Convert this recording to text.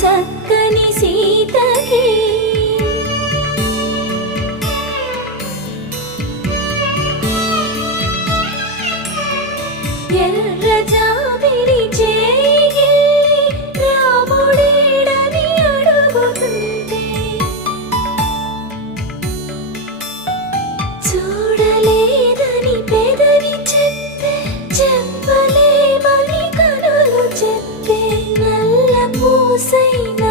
చక్కని సీతకి ఎర్ర జాబిలి చేయి రాముడేడని అడుగుతుంటే చూడలేదని పెదవి చెప్పే చెప్పలేమని కనులు చెప్పే నల్ల పూసైన